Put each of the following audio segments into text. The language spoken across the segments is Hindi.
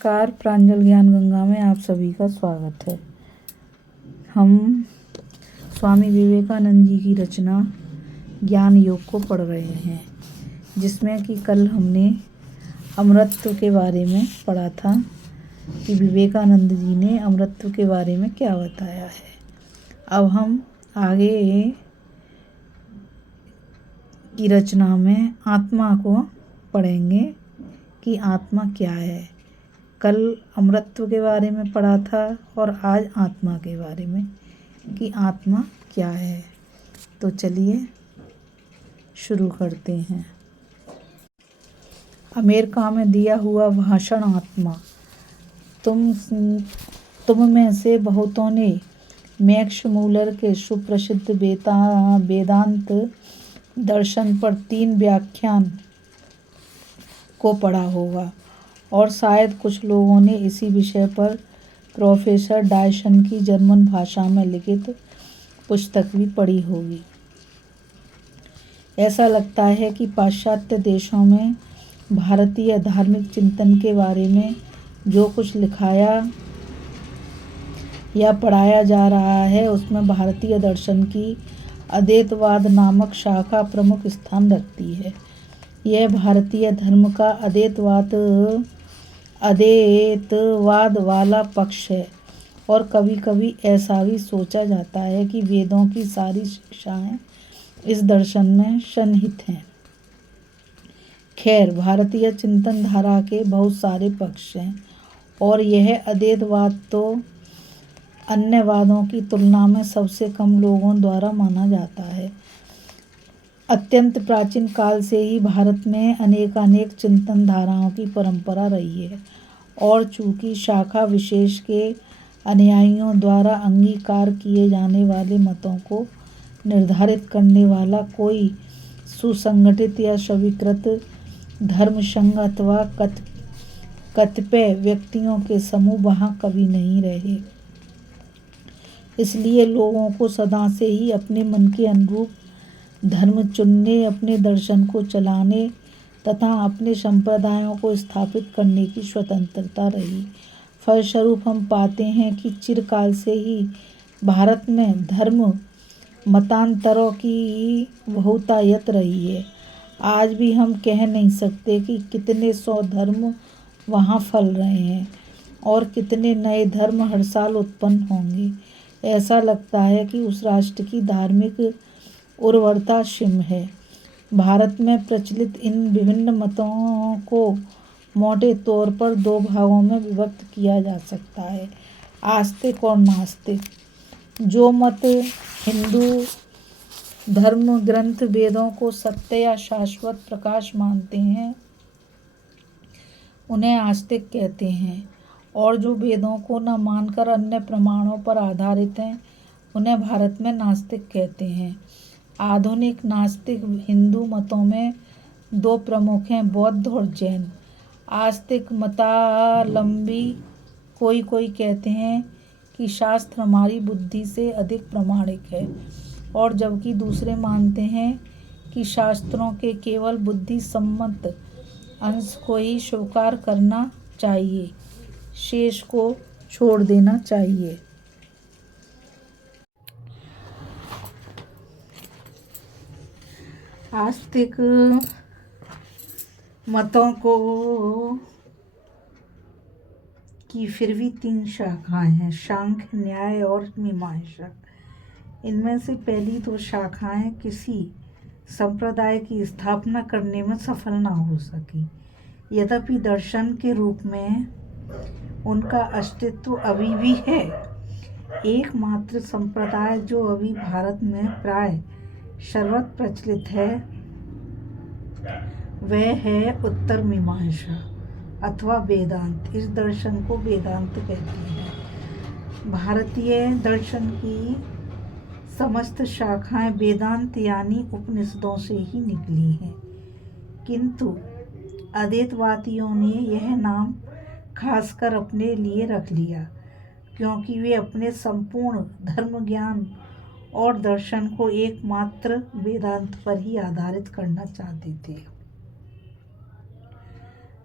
नमस्कार। प्रांजल ज्ञान गंगा में आप सभी का स्वागत है। हम स्वामी विवेकानंद जी की रचना ज्ञान योग को पढ़ रहे हैं, जिसमें कि कल हमने अमरत्व के बारे में पढ़ा था कि विवेकानंद जी ने अमरत्व के बारे में क्या बताया है। अब हम आगे की रचना में आत्मा को पढ़ेंगे कि आत्मा क्या है। कल अमरत्व के बारे में पढ़ा था और आज आत्मा के बारे में कि आत्मा क्या है। तो चलिए शुरू करते हैं। अमेरिका में दिया हुआ भाषण आत्मा। तुम में से बहुतों ने मैक्स मूलर के सुप्रसिद्ध वेदांत दर्शन पर 3 व्याख्यान को पढ़ा होगा और शायद कुछ लोगों ने इसी विषय पर प्रोफेसर डायसन की जर्मन भाषा में लिखित पुस्तक भी पढ़ी होगी। ऐसा लगता है कि पाश्चात्य देशों में भारतीय धार्मिक चिंतन के बारे में जो कुछ लिखाया या पढ़ाया जा रहा है, उसमें भारतीय दर्शन की अद्वैतवाद नामक शाखा प्रमुख स्थान रखती है। यह भारतीय धर्म का अद्वैतवाद वाला पक्ष है और कभी कभी ऐसा भी सोचा जाता है कि वेदों की सारी शिक्षाएं इस दर्शन में सन्निहित हैं। खैर, भारतीय चिंतन धारा के बहुत सारे पक्ष हैं और यह अद्वैतवाद तो अन्य वादों की तुलना में सबसे कम लोगों द्वारा माना जाता है। अत्यंत प्राचीन काल से ही भारत में अनेकानेक चिंतन धाराओं की परंपरा रही है और चूंकि शाखा विशेष के अनुयायियों द्वारा अंगीकार किए जाने वाले मतों को निर्धारित करने वाला कोई सुसंगठित या स्वीकृत धर्म संघ अथवा कतिपय व्यक्तियों के समूह वहाँ कभी नहीं रहे, इसलिए लोगों को सदा से ही अपने मन के अनुरूप धर्म चुनने, अपने दर्शन को चलाने तथा अपने संप्रदायों को स्थापित करने की स्वतंत्रता रही। फलस्वरूप हम पाते हैं कि चिरकाल से ही भारत में धर्म मतांतरों की बहुतायत रही है। आज भी हम कह नहीं सकते कि कितने 100 धर्म वहाँ फल रहे हैं और कितने नए धर्म हर साल उत्पन्न होंगे। ऐसा लगता है कि उस राष्ट्र की धार्मिक उर्वरता सीमित है। भारत में प्रचलित इन विभिन्न मतों को मोटे तौर पर 2 भागों में विभक्त किया जा सकता है, आस्तिक और नास्तिक। जो मत हिंदू धर्म ग्रंथ वेदों को सत्य या शाश्वत प्रकाश मानते हैं, उन्हें आस्तिक कहते हैं, और जो वेदों को न मानकर अन्य प्रमाणों पर आधारित हैं, उन्हें भारत में नास्तिक कहते हैं। आधुनिक नास्तिक हिंदू मतों में 2 प्रमुख हैं, बौद्ध और जैन। आस्तिक मतावलंबी कोई कहते हैं कि शास्त्र हमारी बुद्धि से अधिक प्रामाणिक है, और जबकि दूसरे मानते हैं कि शास्त्रों के केवल बुद्धि सम्मत अंश को ही स्वीकार करना चाहिए, शेष को छोड़ देना चाहिए। आस्तिक मतों की फिर भी 3 शाखाएं हैं, सांख्य, न्याय और मीमांसा। इनमें से पहली 2 शाखाएं किसी संप्रदाय की स्थापना करने में सफल ना हो सकी। यद्यपि दर्शन के रूप में उनका अस्तित्व अभी भी है। एकमात्र संप्रदाय जो अभी भारत में प्राय सर्वत्र प्रचलित है, वह है उत्तर मीमांसा अथवा वेदांत। इस दर्शन को वेदांत कहते हैं। भारतीय दर्शन की समस्त शाखाएं वेदांत यानी उपनिषदों से ही निकली हैं, किंतु अद्वैतवादियों ने यह नाम खासकर अपने लिए रख लिया क्योंकि वे अपने संपूर्ण धर्म ज्ञान और दर्शन को एकमात्र वेदांत पर ही आधारित करना चाहते थे।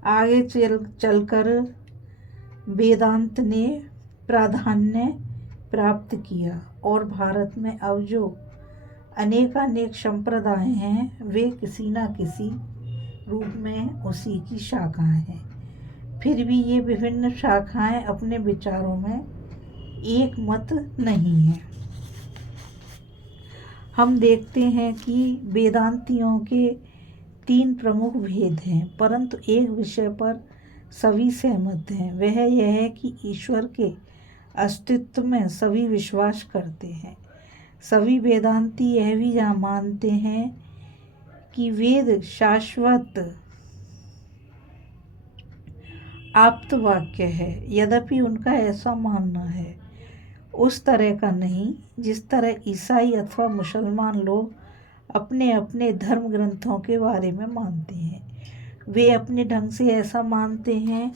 आगे चलकर वेदांत ने प्राधान्य प्राप्त किया और भारत में अब जो अनेकानेक संप्रदाय हैं वे किसी न किसी रूप में उसी की शाखाएं हैं। फिर भी ये विभिन्न शाखाएं अपने विचारों में एक मत नहीं है। हम देखते हैं कि वेदांतियों के 3 प्रमुख भेद हैं, परंतु एक विषय पर सभी सहमत हैं। वह यह है कि ईश्वर के अस्तित्व में सभी विश्वास करते हैं। सभी वेदांती यह भी मानते हैं कि वेद शाश्वत आप्त वाक्य है, यद्यपि उनका ऐसा मानना है उस तरह का नहीं जिस तरह ईसाई अथवा मुसलमान लोग अपने अपने धर्म ग्रंथों के बारे में मानते हैं। वे अपने ढंग से ऐसा मानते हैं।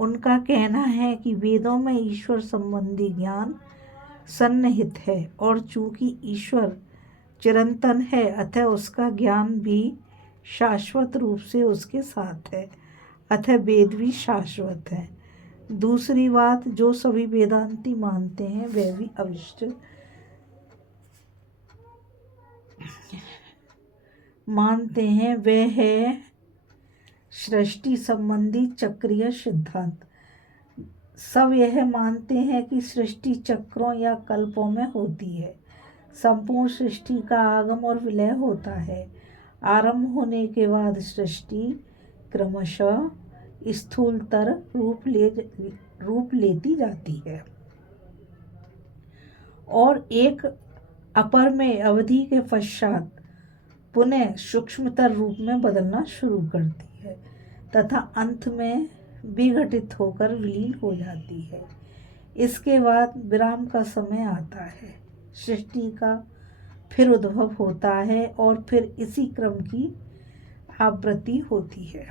उनका कहना है कि वेदों में ईश्वर संबंधी ज्ञान सन्निहित है और चूंकि ईश्वर चिरंतन है अतः उसका ज्ञान भी शाश्वत रूप से उसके साथ है, अतः वेद भी शाश्वत है। दूसरी बात जो सभी वेदांती मानते हैं वह भी अवश्य मानते हैं, वह है सृष्टि संबंधी चक्रीय सिद्धांत। सब यह मानते हैं कि सृष्टि चक्रों या कल्पों में होती है। संपूर्ण सृष्टि का आगम और विलय होता है। आरंभ होने के बाद सृष्टि क्रमशः स्थूलतर रूप लेती जाती है और एक अपरमेय अवधि के पश्चात पुनः सूक्ष्मतर रूप में बदलना शुरू करती है तथा अंत में विघटित होकर विलीन हो जाती है। इसके बाद विराम का समय आता है, सृष्टि का फिर उद्भव होता है और फिर इसी क्रम की आवृत्ति होती है।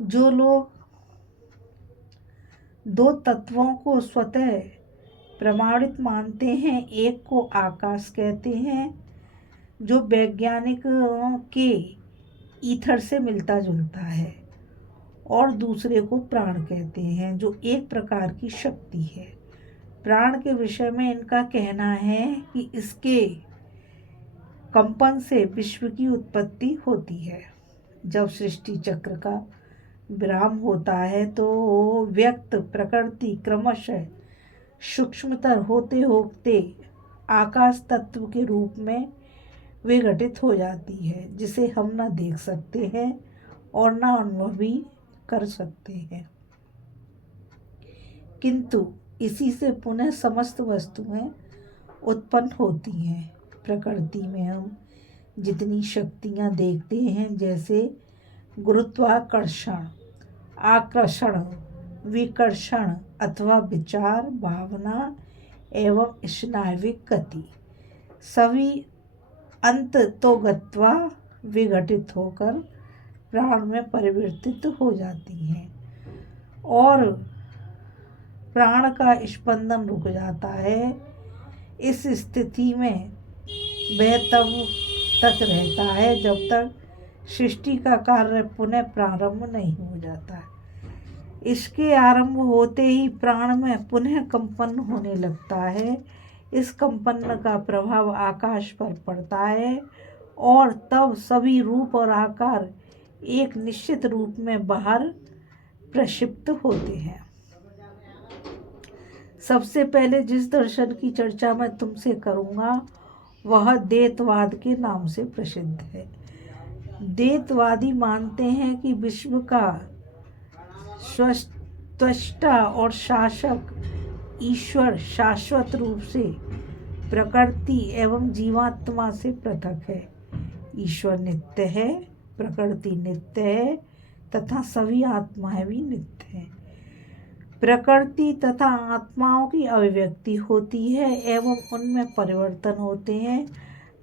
जो लोग 2 तत्वों को स्वतः प्रमाणित मानते हैं, एक को आकाश कहते हैं जो वैज्ञानिकों के ईथर से मिलता जुलता है, और दूसरे को प्राण कहते हैं जो एक प्रकार की शक्ति है। प्राण के विषय में इनका कहना है कि इसके कंपन से विश्व की उत्पत्ति होती है। जब सृष्टि चक्र का विराम होता है तो व्यक्त प्रकृति क्रमशः सूक्ष्मतर होते होते आकाश तत्व के रूप में विघटित हो जाती है, जिसे हम न देख सकते हैं और न अनुभव भी कर सकते हैं, किंतु इसी से पुनः समस्त वस्तुएं उत्पन्न होती हैं। प्रकृति में हम जितनी शक्तियां देखते हैं, जैसे गुरुत्वाकर्षण, आकर्षण, विकर्षण अथवा विचार, भावना एवं स्नायुविक गति, सभी अंत तो गत्वा विघटित होकर प्राण में परिवर्तित हो जाती हैं और प्राण का स्पंदन रुक जाता है। इस स्थिति में वह तब तक रहता है जब तक सृष्टि का कार्य पुनः प्रारंभ नहीं हो जाता। इसके आरंभ होते ही प्राण में पुनः कंपन होने लगता है। इस कंपन का प्रभाव आकाश पर पड़ता है और तब सभी रूप और आकार एक निश्चित रूप में बाहर प्रक्षिप्त होते हैं। सबसे पहले जिस दर्शन की चर्चा मैं तुमसे करूँगा वह द्वैतवाद के नाम से प्रसिद्ध है। द्वैतवादी मानते हैं कि विश्व का त्वष्टा और शासक ईश्वर शाश्वत रूप से प्रकृति एवं जीवात्मा से पृथक है। ईश्वर नित्य है, प्रकृति नित्य है तथा सभी आत्माएं भी नित्य हैं। प्रकृति तथा आत्माओं की अभिव्यक्ति होती है एवं उनमें परिवर्तन होते हैं,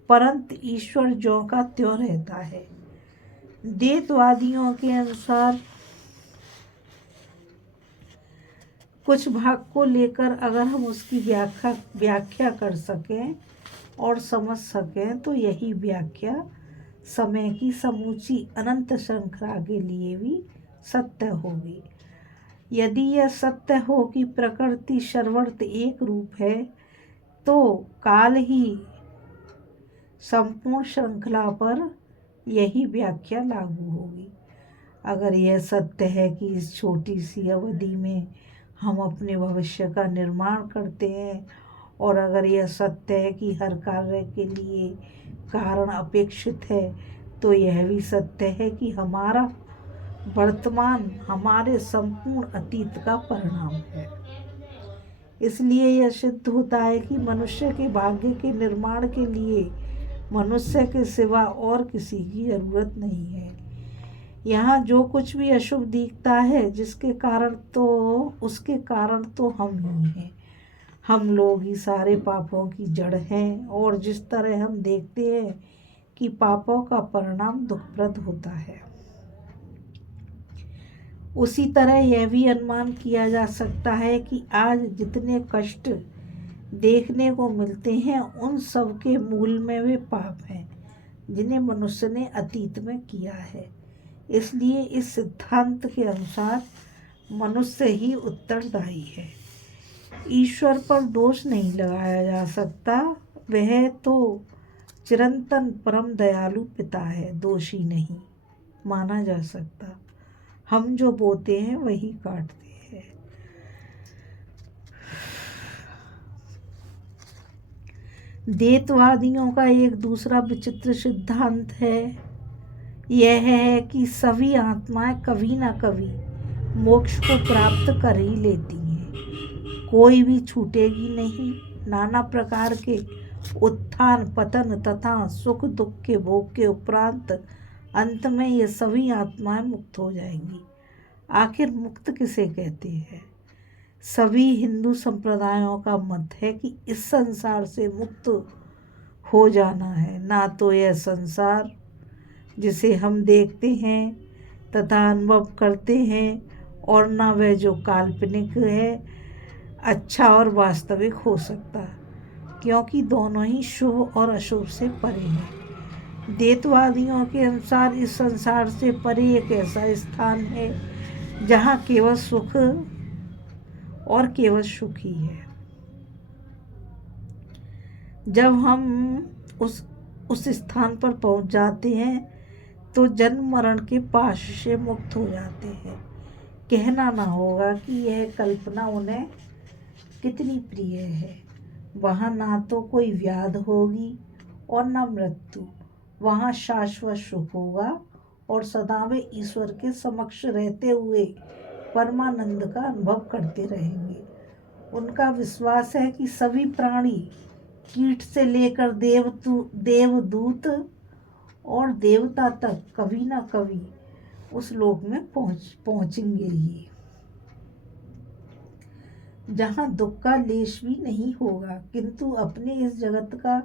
परंतु ईश्वर ज्यों का त्यों रहता है। द्वैतवादियों के अनुसार कुछ भाग को लेकर अगर हम उसकी व्याख्या कर सकें और समझ सकें तो यही व्याख्या समय की समूची अनंत श्रृंखला के लिए भी सत्य होगी। यदि यह सत्य हो कि प्रकृति सर्वत्र एक रूप है, तो काल ही संपूर्ण श्रृंखला पर यही व्याख्या लागू होगी। अगर यह सत्य है कि इस छोटी सी अवधि में हम अपने भविष्य का निर्माण करते हैं, और अगर यह सत्य है कि हर कार्य के लिए कारण अपेक्षित है, तो यह भी सत्य है कि हमारा वर्तमान हमारे संपूर्ण अतीत का परिणाम है। इसलिए यह सिद्ध होता है कि मनुष्य के भाग्य के निर्माण के लिए मनुष्य के सिवा और किसी की जरूरत नहीं है। यहाँ जो कुछ भी अशुभ दिखता है, उसके कारण तो हम ही हैं। हम लोग ही सारे पापों की जड़ हैं, और जिस तरह हम देखते हैं कि पापों का परिणाम दुखप्रद होता है, उसी तरह यह भी अनुमान किया जा सकता है कि आज जितने कष्ट देखने को मिलते हैं, उन सब के मूल में वे पाप हैं जिन्हें मनुष्य ने अतीत में किया है। इसलिए इस सिद्धांत के अनुसार मनुष्य ही उत्तरदायी है। ईश्वर पर दोष नहीं लगाया जा सकता, वह तो चिरंतन परम दयालु पिता है, दोषी नहीं माना जा सकता। हम जो बोते हैं वही काटते हैं। देववादियों का एक दूसरा विचित्र सिद्धांत है, यह है कि सभी आत्माएं कभी न कभी मोक्ष को प्राप्त कर ही लेती हैं, कोई भी छूटेगी नहीं। नाना प्रकार के उत्थान पतन तथा सुख दुख के भोग के उपरांत अंत में ये सभी आत्माएं मुक्त हो जाएंगी। आखिर मुक्त किसे कहते हैं? सभी हिंदू संप्रदायों का मत है कि इस संसार से मुक्त हो जाना है। ना तो यह संसार जिसे हम देखते हैं तथा अनुभव करते हैं, और ना वह जो काल्पनिक है अच्छा और वास्तविक हो सकता, क्योंकि दोनों ही शुभ और अशुभ से परे हैं। देववादियों के अनुसार इस संसार से परे एक ऐसा स्थान है जहाँ केवल सुख और केवल सुख ही है। जब हम उस स्थान पर पहुँच जाते हैं तो जन्म मरण के पाश से मुक्त हो जाते हैं। कहना ना होगा कि यह कल्पना उन्हें कितनी प्रिय है। वहाँ ना तो कोई व्याध होगी और न मृत्यु। वहाँ शाश्वत सुख होगा और सदा वे ईश्वर के समक्ष रहते हुए परमानंद का अनुभव करते रहेंगे। उनका विश्वास है कि सभी प्राणी कीट से लेकर देवदूत और देवता तक कभी न कभी उस लोक में पहुंचेंगे ही, जहाँ दुख का लेश भी नहीं होगा, किंतु अपने इस जगत का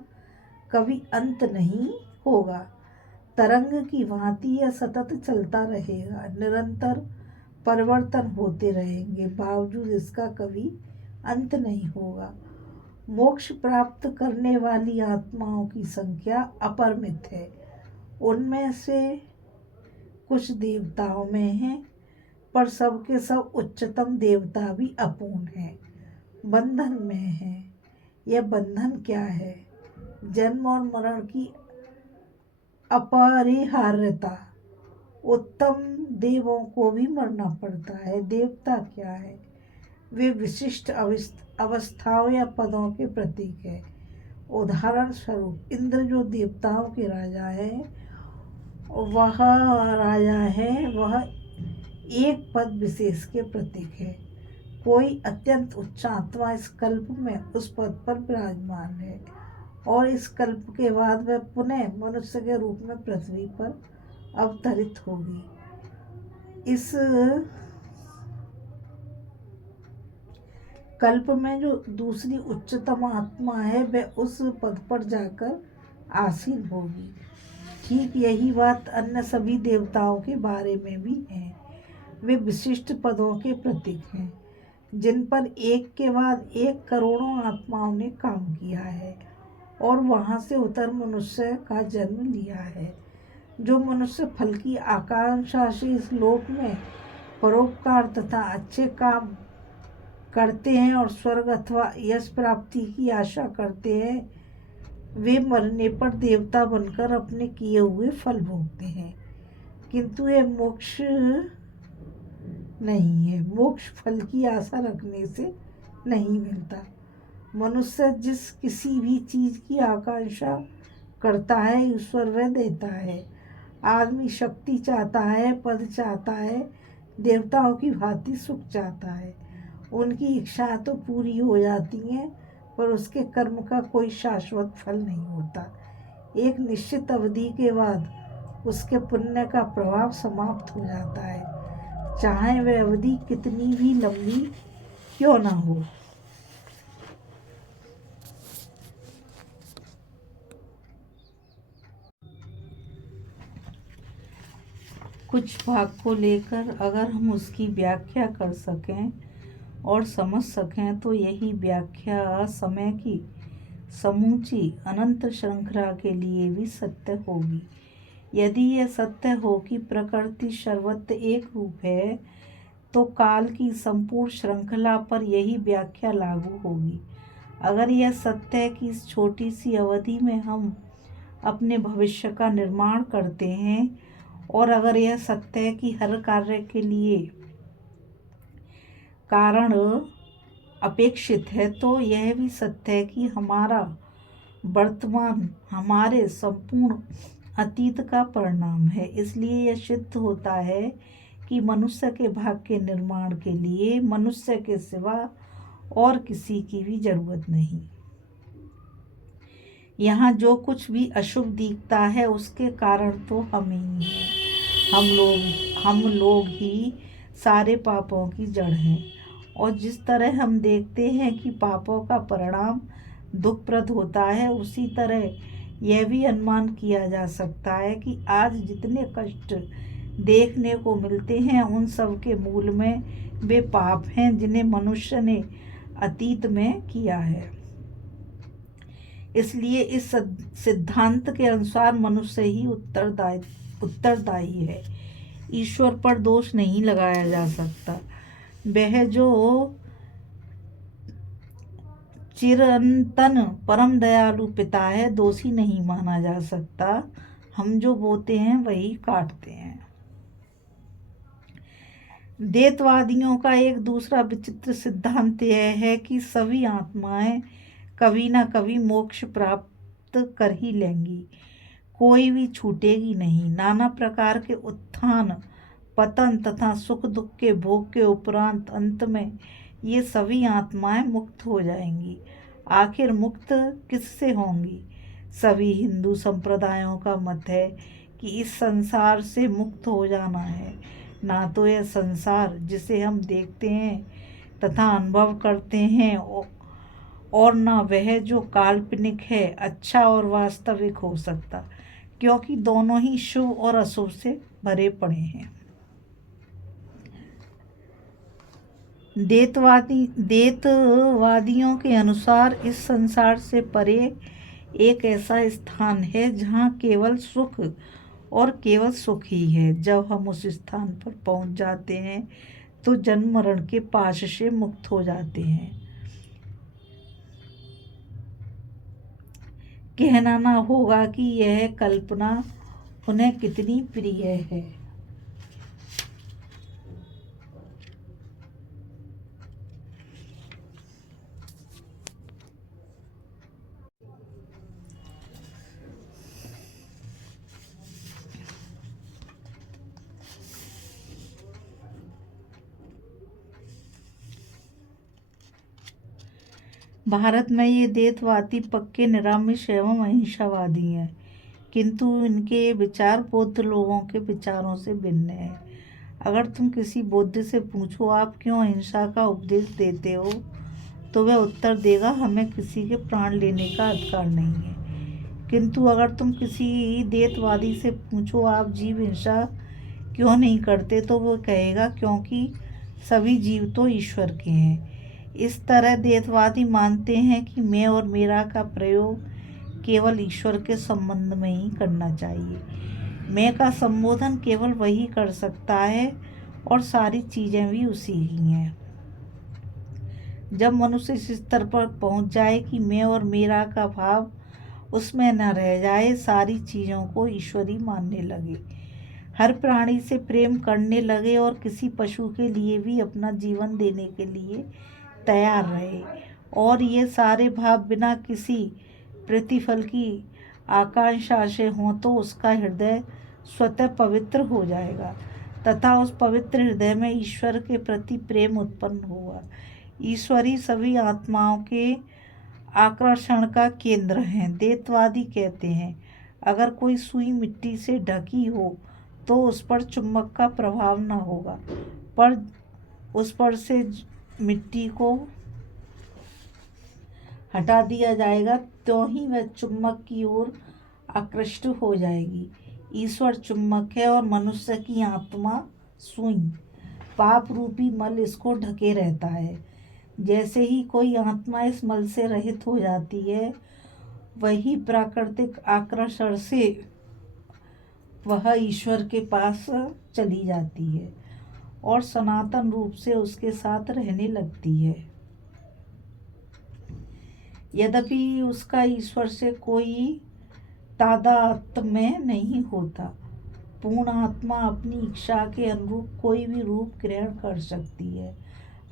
कभी अंत नहीं होगा। तरंग की भांति यह सतत चलता रहेगा, निरंतर परिवर्तन होते रहेंगे, बावजूद इसका कभी अंत नहीं होगा। मोक्ष प्राप्त करने वाली आत्माओं की संख्या अपरिमित है। उनमें से कुछ देवताओं में है, पर सबके सब उच्चतम देवता भी अपूर्ण हैं, बंधन में हैं। यह बंधन क्या है? जन्म और मरण की अपरिहार्यता। उत्तम देवों को भी मरना पड़ता है। देवता क्या है? वे विशिष्ट अवस्थाओं या पदों के प्रतीक है। उदाहरण स्वरूप इंद्र जो देवताओं के राजा है, वह एक पद विशेष के प्रतीक है। कोई अत्यंत उच्च आत्मा इस कल्प में उस पद पर विराजमान है, और इस कल्प के बाद वह पुनः मनुष्य के रूप में पृथ्वी पर अवतरित होगी। इस कल्प में जो दूसरी उच्चतम आत्मा है, वह उस पद पर जाकर आसीन होगी। ठीक यही बात अन्य सभी देवताओं के बारे में भी है। वे विशिष्ट पदों के प्रतीक हैं, जिन पर एक के बाद एक करोड़ों आत्माओं ने काम किया है और वहाँ से उतर मनुष्य का जन्म लिया है। जो मनुष्य फल की आकांक्षा से इस लोक में परोपकार तथा अच्छे काम करते हैं और स्वर्ग अथवा यश प्राप्ति की आशा करते हैं, वे मरने पर देवता बनकर अपने किए हुए फल भोगते हैं, किंतु यह मोक्ष नहीं है। मोक्ष फल की आशा रखने से नहीं मिलता। मनुष्य जिस किसी भी चीज की आकांक्षा करता है, ईश्वर वह देता है। आदमी शक्ति चाहता है, पद चाहता है, देवताओं की भांति सुख चाहता है। उनकी इच्छाएं तो पूरी हो जाती हैं, पर उसके कर्म का कोई शाश्वत फल नहीं होता। एक निश्चित अवधि के बाद उसके पुण्य का प्रभाव समाप्त हो जाता है, चाहे वह अवधि कितनी भी लंबी क्यों ना हो। कुछ भाग को लेकर अगर हम उसकी व्याख्या कर सकें और समझ सकें तो यही व्याख्या समय की समूची अनंत श्रृंखला के लिए भी सत्य होगी। यदि यह सत्य हो कि प्रकृति सर्वत्र एक रूप है, तो काल की संपूर्ण श्रृंखला पर यही व्याख्या लागू होगी। अगर यह सत्य है कि इस छोटी सी अवधि में हम अपने भविष्य का निर्माण करते हैं, और अगर यह सत्य है कि हर कार्य के लिए कारण अपेक्षित है, तो यह भी सत्य है कि हमारा वर्तमान हमारे संपूर्ण अतीत का परिणाम है। इसलिए यह सिद्ध होता है कि मनुष्य के भाग्य के निर्माण के लिए मनुष्य के सिवा और किसी की भी जरूरत नहीं। यहाँ जो कुछ भी अशुभ दिखता है, उसके कारण तो हम ही हैं। हम लोग ही सारे पापों की जड़ हैं। और जिस तरह हम देखते हैं कि पापों का परिणाम दुखप्रद होता है, उसी तरह यह भी अनुमान किया जा सकता है कि आज जितने कष्ट देखने को मिलते हैं, उन सब के मूल में वे पाप हैं जिन्हें मनुष्य ने अतीत में किया है। इसलिए इस सिद्धांत के अनुसार मनुष्य ही उत्तरदायी है। ईश्वर पर दोष नहीं लगाया जा सकता। वह जो चिरंतन परम दयालु पिता है, दोषी नहीं माना जा सकता। हम जो बोते हैं वही काटते हैं। द्वैतवादियों का एक दूसरा विचित्र सिद्धांत यह है कि सभी आत्माएं कभी न कभी मोक्ष प्राप्त कर ही लेंगी, कोई भी छूटेगी नहीं। नाना प्रकार के उत्थान पतन तथा सुख दुख के भोग के उपरांत अंत में ये सभी आत्माएं मुक्त हो जाएंगी। आखिर मुक्त किससे होंगी? सभी हिंदू संप्रदायों का मत है कि इस संसार से मुक्त हो जाना है। ना तो यह संसार जिसे हम देखते हैं तथा अनुभव करते हैं, और न वह जो काल्पनिक है अच्छा और वास्तविक हो सकता, क्योंकि दोनों ही शुभ और अशुभ से भरे पड़े हैं। द्वैतवादियों के अनुसार इस संसार से परे एक ऐसा स्थान है जहाँ केवल सुख और केवल सुख ही है। जब हम उस स्थान पर पहुँच जाते हैं तो जन्म मरण के पाश से मुक्त हो जाते हैं। कहना ना होगा कि यह कल्पना उन्हें कितनी प्रिय है। भारत में ये द्वैतवादी पक्के निरामिष एवं अहिंसावादी हैं, किंतु इनके ये विचार बौद्ध लोगों के विचारों से भिन्न है। अगर तुम किसी बौद्ध से पूछो आप क्यों अहिंसा का उपदेश देते हो, तो वह उत्तर देगा हमें किसी के प्राण लेने का अधिकार नहीं है। किंतु अगर तुम किसी द्वैतवादी से पूछो आप जीव हिंसा क्यों नहीं करते, तो वो कहेगा क्योंकि सभी जीव तो ईश्वर के हैं। इस तरह द्वैतवादी मानते हैं कि मैं और मेरा का प्रयोग केवल ईश्वर के संबंध में ही करना चाहिए। मैं का संबोधन केवल वही कर सकता है और सारी चीज़ें भी उसी ही हैं। जब मनुष्य इस स्तर पर पहुंच जाए कि मैं और मेरा का भाव उसमें न रह जाए, सारी चीज़ों को ईश्वरी मानने लगे, हर प्राणी से प्रेम करने लगे और किसी पशु के लिए भी अपना जीवन देने के लिए तैयार रहे, और ये सारे भाव बिना किसी प्रतिफल की आकांक्षा से हों तो उसका हृदय स्वतः पवित्र हो जाएगा तथा उस पवित्र हृदय में ईश्वर के प्रति प्रेम उत्पन्न होगा। ईश्वरी सभी आत्माओं के आकर्षण का केंद्र हैं। द्वैतवादी कहते हैं अगर कोई सुई मिट्टी से ढकी हो तो उस पर चुंबक का प्रभाव न होगा, पर उस पर से मिट्टी को हटा दिया जाएगा तो ही वह चुंबक की ओर आकृष्ट हो जाएगी। ईश्वर चुंबक है और मनुष्य की आत्मा सुई, पाप रूपी मल इसको ढके रहता है। जैसे ही कोई आत्मा इस मल से रहित हो जाती है, वही प्राकृतिक आकर्षण से वह ईश्वर के पास चली जाती है और सनातन रूप से उसके साथ रहने लगती है। यद्यपि उसका ईश्वर से कोई तादात्म्य नहीं होता। पूर्ण आत्मा अपनी इच्छा के अनुरूप कोई भी रूप ग्रहण कर सकती है।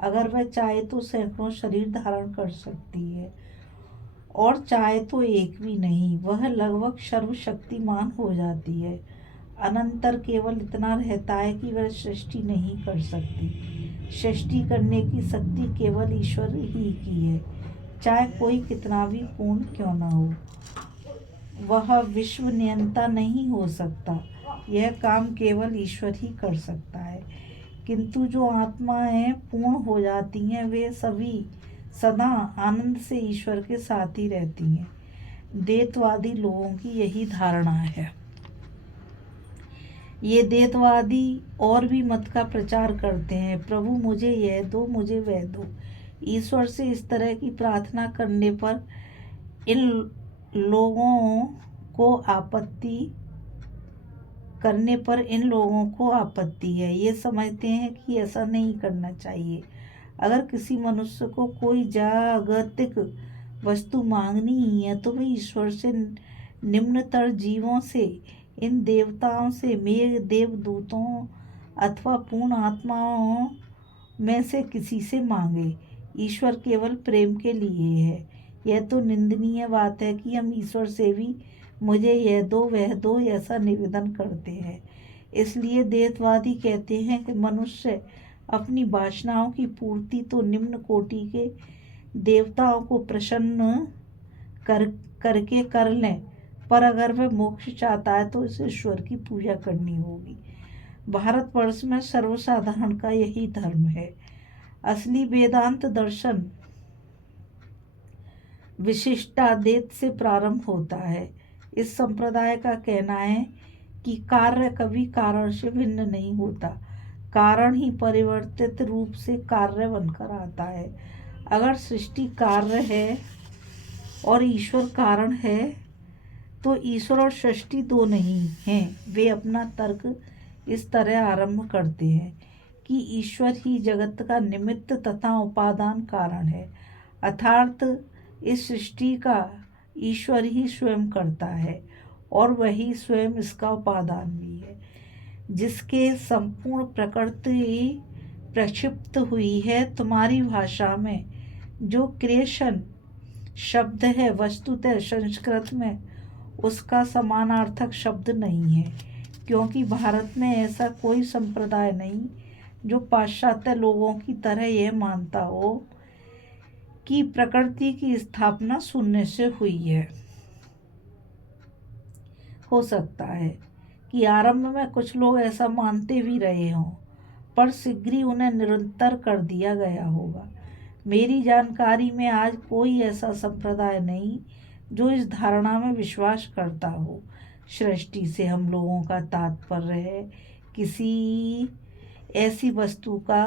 अगर वह चाहे तो सैकड़ों शरीर धारण कर सकती है और चाहे तो एक भी नहीं। वह लगभग सर्वशक्तिमान हो जाती है। अनंतर केवल इतना रहता है कि वह सृष्टि नहीं कर सकती। सृष्टि करने की शक्ति केवल ईश्वर ही की है, चाहे कोई कितना भी पूर्ण क्यों न हो। वह विश्व नियंता नहीं हो सकता, यह काम केवल ईश्वर ही कर सकता है। किंतु जो आत्माएं पूर्ण हो जाती हैं वे सभी सदा आनंद से ईश्वर के साथ ही रहती हैं। द्वैतवादी लोगों की यही धारणा है। ये द्वैतवादी और भी मत का प्रचार करते हैं, प्रभु मुझे यह दो, मुझे वह दो। ईश्वर से इस तरह की प्रार्थना करने पर इन लोगों को आपत्ति है। ये समझते हैं कि ऐसा नहीं करना चाहिए। अगर किसी मनुष्य को कोई जागतिक वस्तु मांगनी ही है तो वह ईश्वर से, निम्नतर जीवों से, इन देवताओं से, मेघ देवदूतों अथवा पूर्ण आत्माओं में से किसी से मांगे। ईश्वर केवल प्रेम के लिए है। यह तो निंदनीय बात है कि हम ईश्वर से भी मुझे यह दो वह दो ऐसा निवेदन करते हैं। इसलिए द्वैतवादी कहते हैं कि मनुष्य अपनी वासनाओं की पूर्ति तो निम्न कोटि के देवताओं को प्रसन्न करके कर लें, पर अगर वह मोक्ष चाहता है तो इस ईश्वर की पूजा करनी होगी। भारतवर्ष में सर्वसाधारण का यही धर्म है। असली वेदांत दर्शन विशिष्टाद्वैत से प्रारंभ होता है। इस संप्रदाय का कहना है कि कार्य कभी कारण से भिन्न नहीं होता, कारण ही परिवर्तित रूप से कार्य बनकर आता है। अगर सृष्टि कार्य है और ईश्वर कारण है तो ईश्वर और सृष्टि दो नहीं हैं। वे अपना तर्क इस तरह आरंभ करते हैं कि ईश्वर ही जगत का निमित्त तथा उपादान कारण है, अर्थात इस सृष्टि का ईश्वर ही स्वयं करता है और वही स्वयं इसका उपादान भी है। जिसके संपूर्ण प्रकृति प्रक्षिप्त हुई है। तुम्हारी भाषा में जो क्रिएशन शब्द है वस्तुतः संस्कृत में उसका समानार्थक शब्द नहीं है, क्योंकि भारत में ऐसा कोई संप्रदाय नहीं जो पाश्चात्य लोगों की तरह यह मानता हो कि प्रकृति की स्थापना शून्य से हुई है। हो सकता है कि आरंभ में कुछ लोग ऐसा मानते भी रहे हों, पर शीघ्र ही उन्हें निरंतर कर दिया गया होगा। मेरी जानकारी में आज कोई ऐसा संप्रदाय नहीं जो इस धारणा में विश्वास करता हो। सृष्टि से हम लोगों का तात्पर्य है किसी ऐसी वस्तु का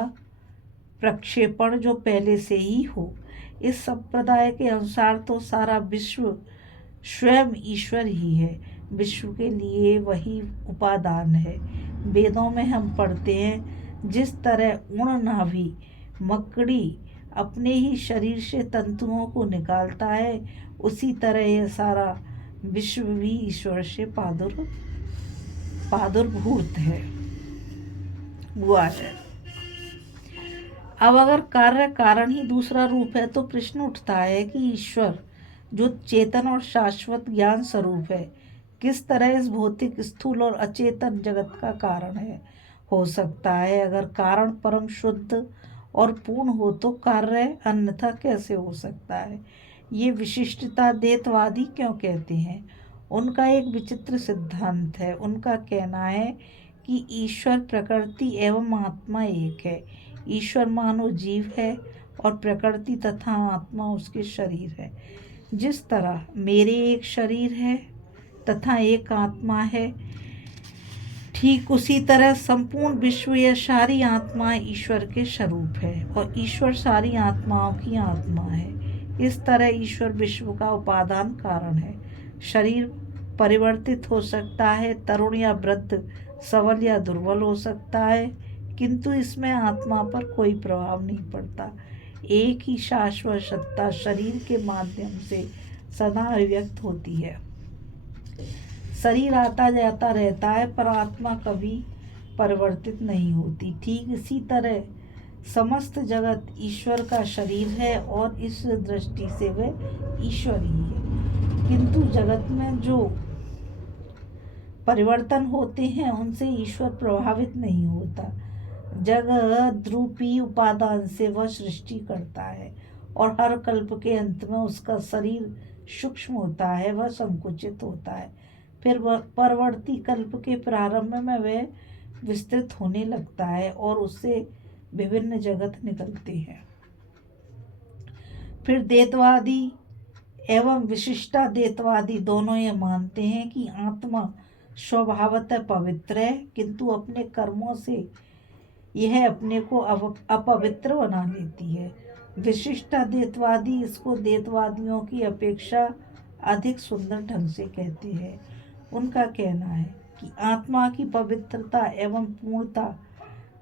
प्रक्षेपण जो पहले से ही हो। इस संप्रदाय के अनुसार तो सारा विश्व स्वयं ईश्वर ही है। विश्व के लिए वही उपादान है। वेदों में हम पढ़ते हैं, जिस तरह उण नाभि मकड़ी अपने ही शरीर से तंतुओं को निकालता है, उसी तरह यह सारा विश्व भी ईश्वर से प्रादुर्भूत हुआ है। अब अगर कार्य कारण ही दूसरा रूप है तो प्रश्न उठता है कि ईश्वर जो चेतन और शाश्वत ज्ञान स्वरूप है, किस तरह इस भौतिक स्थूल और अचेतन जगत का कारण हो सकता है। अगर कारण परम शुद्ध और पूर्ण हो तो कार्य अन्यथा कैसे हो सकता है। ये विशिष्टता द्वैतवादी क्यों कहते हैं? उनका एक विचित्र सिद्धांत है। उनका कहना है कि ईश्वर, प्रकृति एवं आत्मा एक है। ईश्वर मानो जीव है और प्रकृति तथा आत्मा उसके शरीर है। जिस तरह मेरे एक शरीर है तथा एक आत्मा है, ठीक उसी तरह संपूर्ण विश्व या सारी आत्मा ईश्वर के स्वरूप है और ईश्वर सारी आत्माओं की आत्मा है। इस तरह ईश्वर विश्व का उपादान कारण है। शरीर परिवर्तित हो सकता है, तरुण या वृद्ध, सबल या दुर्बल हो सकता है, किंतु इसमें आत्मा पर कोई प्रभाव नहीं पड़ता। एक ही शाश्वत सत्ता शरीर के माध्यम से सदा अभिव्यक्त होती है। शरीर आता जाता रहता है पर आत्मा कभी परिवर्तित नहीं होती। ठीक इसी तरह समस्त जगत ईश्वर का शरीर है और इस दृष्टि से वह ईश्वर ही है। किंतु जगत में जो परिवर्तन होते हैं उनसे ईश्वर प्रभावित नहीं होता। जगत रूपी उपादान से वह सृष्टि करता है और हर कल्प के अंत में उसका शरीर सूक्ष्म होता है, वह संकुचित होता है। फिर वह परवर्ती कल्प के प्रारंभ में वह विस्तृत होने लगता है और उससे विभिन्न जगत निकलते हैं। फिर द्वैतवादी एवं विशिष्टाद्वैतवादी दोनों ये मानते हैं कि आत्मा स्वभावतः पवित्र है, किंतु अपने कर्मों से यह अपने को अपवित्र बना लेती है। विशिष्टाद्वैतवादी इसको द्वैतवादियों की अपेक्षा अधिक सुंदर ढंग से कहते हैं। उनका कहना है कि आत्मा की पवित्रता एवं पूर्णता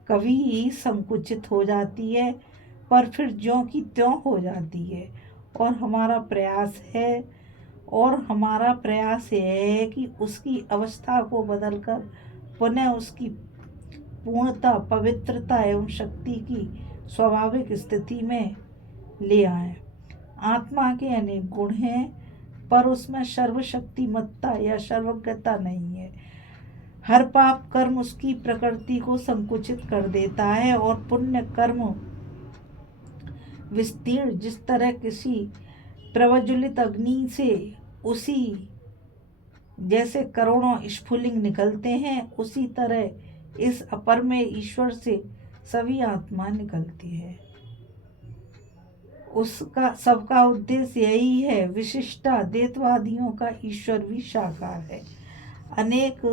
कभी ही संकुचित हो जाती है, पर फिर ज्यों की त्यों हो जाती है और हमारा प्रयास है कि उसकी अवस्था को बदलकर पुनः उसकी पूर्णता, पवित्रता एवं शक्ति की स्वाभाविक स्थिति में ले आए। आत्मा के अनेक गुण हैं, पर उसमें सर्वशक्तिमत्ता या सर्वज्ञता नहीं है। हर पाप कर्म उसकी प्रकृति को संकुचित कर देता है और पुण्य कर्म विस्तीर्ण, जिस तरह किसी प्रज्वलित अग्नि से उसी जैसे करोड़ों स्फुलिंग निकलते हैं, उसी तरह इस अपर में ईश्वर से सभी आत्मा निकलती है। उसका सबका उद्देश्य यही है। विशिष्टाद्वैतवादियों का ईश्वर भी साकार है, अनेक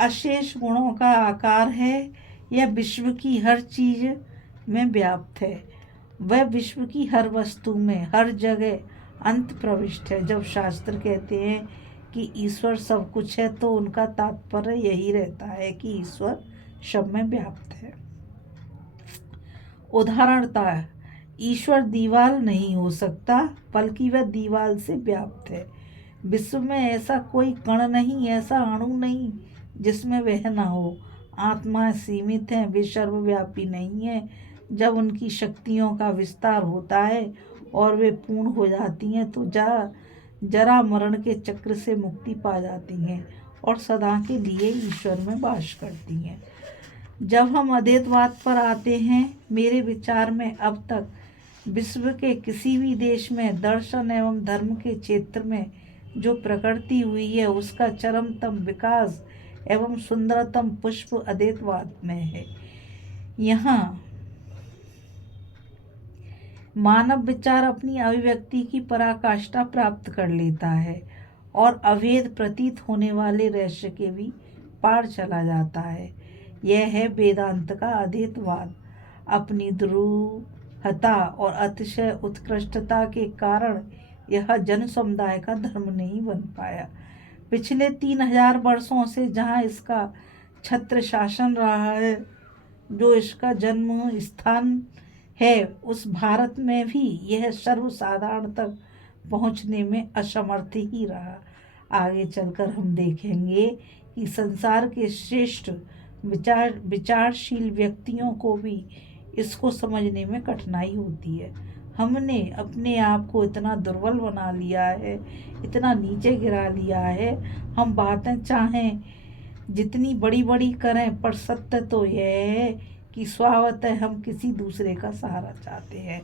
अशेष गुणों का आकार है। यह विश्व की हर चीज में व्याप्त है। वह विश्व की हर वस्तु में, हर जगह अंत प्रविष्ट है। जब शास्त्र कहते हैं कि ईश्वर सब कुछ है, तो उनका तात्पर्य यही रहता है कि ईश्वर सब में व्याप्त है। उदाहरणतः ईश्वर दीवाल नहीं हो सकता, बल्कि वह दीवाल से व्याप्त है। विश्व में ऐसा कोई कण नहीं, ऐसा अणु नहीं जिसमें वह ना हो। आत्मा सीमित है, वे सर्वव्यापी नहीं है। जब उनकी शक्तियों का विस्तार होता है और वे पूर्ण हो जाती हैं तो जरा मरण के चक्र से मुक्ति पा जाती हैं और सदा के लिए ईश्वर में वास करती हैं। जब हम अद्वैतवाद पर आते हैं, मेरे विचार में अब तक विश्व के किसी भी देश में दर्शन एवं धर्म के क्षेत्र में जो प्रकृति हुई है, उसका चरमतम विकास एवं सुंदरतम पुष्प अद्वैतवाद में है। यहाँ मानव विचार अपनी अभिव्यक्ति की पराकाष्ठा प्राप्त कर लेता है और अभेद प्रतीत होने वाले रहस्य के भी पार चला जाता है। यह है वेदांत का अद्वैतवाद। अपनी दुरूहता और अतिशय उत्कृष्टता के कारण यह जन समुदाय का धर्म नहीं बन पाया। पिछले 3000 वर्षों से जहाँ इसका छत्र शासन रहा है, जो इसका जन्म स्थान है, उस भारत में भी यह सर्वसाधारण तक पहुँचने में असमर्थ ही रहा। आगे चलकर हम देखेंगे कि संसार के श्रेष्ठ विचारशील व्यक्तियों को भी इसको समझने में कठिनाई होती है। हमने अपने आप को इतना दुर्बल बना लिया है, इतना नीचे गिरा लिया है। हम बातें चाहें जितनी बड़ी बड़ी करें, पर सत्य तो यह है कि स्वभावतः हम किसी दूसरे का सहारा चाहते हैं।